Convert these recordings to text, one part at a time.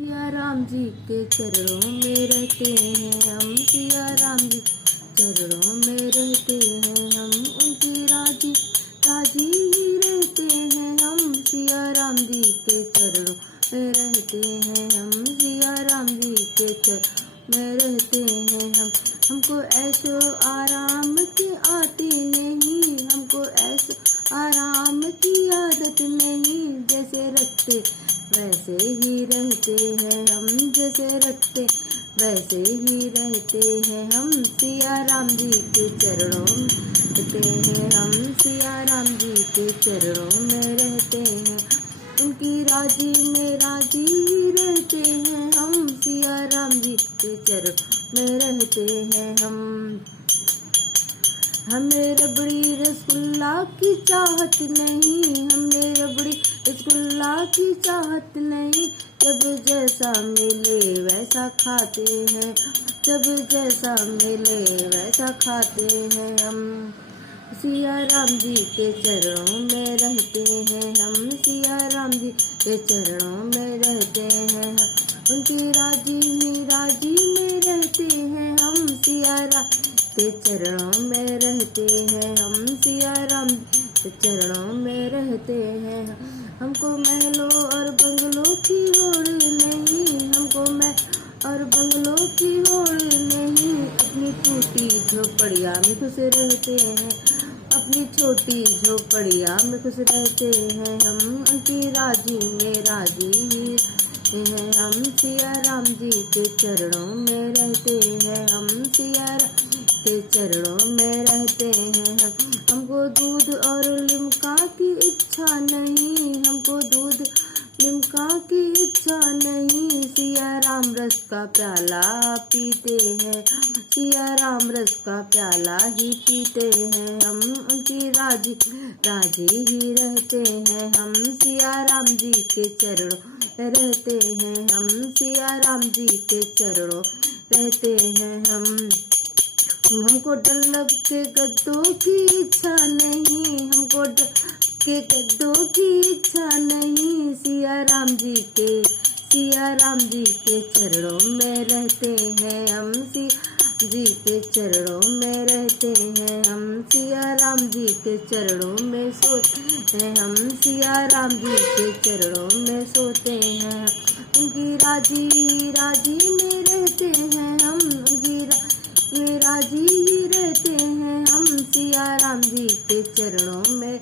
सिया राम जी के चरणों में रहते हैं हम, सिया राम जी चरणों में रहते हैं हम, उनकी राजी राजी ही रहते हैं हम, सिया राम जी के चरणों में रहते हैं हम, सिया राम जी के चरणों में रहते हैं हम। हमको ऐशो आराम की आती नहीं, हमको ऐशो आराम की आदत नहीं, जैसे रखते वैसे ही रहते हैं हम, जैसे रखते वैसे ही रहते हैं हम, सिया राम जी के चरणों में रहते हैं हम, सिया राम जी के चरणों में रहते हैं, उनकी राजी में राजी ही रहते हैं हम, सिया राम जी के चरणों में रहते हैं हम। हमें रबड़ी रसगुल्ला की चाहत नहीं, हमें रबड़ी रसगुल्ला की चाहत नहीं, जब जैसा मिले वैसा खाते हैं, जब जैसा मिले वैसा खाते हैं हम, सिया राम जी के चरणों में रहते हैं हम, सिया राम जी के चरणों में रहते हैं हम, उनकी राजी में रहते हैं हम, सिया राम के चरणों में रहते हैं हम, सिया राम के चरणों में रहते हैं। हमको महलों और बंगलों की होड़ नहीं, हमको महल और बंगलों की होड़ नहीं, अपनी टूटी झोपड़िया में खुश रहते हैं, अपनी छोटी झोपड़िया में खुश रहते हैं हम, उनकी राजी में राजी हैं हम, सिया राम जी के चरणों में रहते हैं हम, सिया के चरणों में रहते हैं हम। हमको दूध और लिमका की इच्छा नहीं, हमको दूध लिमका की इच्छा नहीं, सिया राम रस का प्याला पीते हैं, सिया राम रस का प्याला ही पीते हैं हम, उनकी राजी ही रहते हैं हम, सिया राम जी के चरणों में रहते हैं हम, सिया राम जी के चरणों रहते हैं हम। हमको डल्लब के गद्दों की इच्छा नहीं, हमको के गद्दों की इच्छा नहीं, सिया राम जी के चरणों में रहते हैं हम, सिया जी के चरणों में रहते हैं हम, सिया राम जी के चरणों में सोते हैं हम, सिया राम जी के चरणों में सोते हैं, उनकी राजी में रहते हैं हम, उनकी ये राजी ही रहते हैं हम, सिया राम जी के चरणों में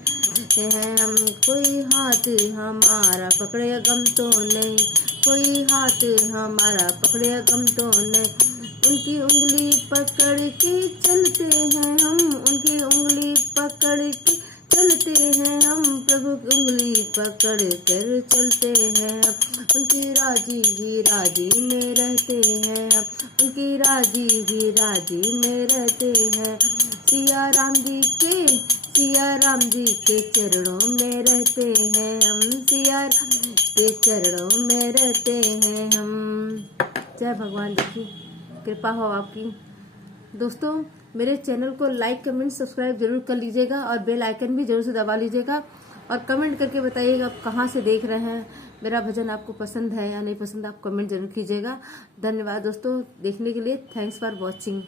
हैं हम। कोई हाथ हमारा पकड़े गम तो नहीं, कोई हाथ हमारा पकड़े गम तो नहीं, उनकी उंगली पकड़ के चलते हैं हम, उनकी उंगली पकड़ के चलते हैं हम, प्रभु की उंगली पकड़ कर चलते हैं, उनकी राजी में रहते हैं, उनकी राजी में रहते हैं, सिया राम जी के चरणों में रहते हैं हम, सिया के चरणों में रहते हैं हम। जय भगवान जी की कृपा हो आपकी। दोस्तों मेरे चैनल को लाइक कमेंट सब्सक्राइब जरूर कर लीजिएगा और बेल आइकन भी जरूर से दबा लीजिएगा और कमेंट करके बताइएगा आप कहाँ से देख रहे हैं, मेरा भजन आपको पसंद है या नहीं पसंद, आप कमेंट जरूर कीजिएगा। धन्यवाद दोस्तों देखने के लिए, थैंक्स फॉर वॉचिंग।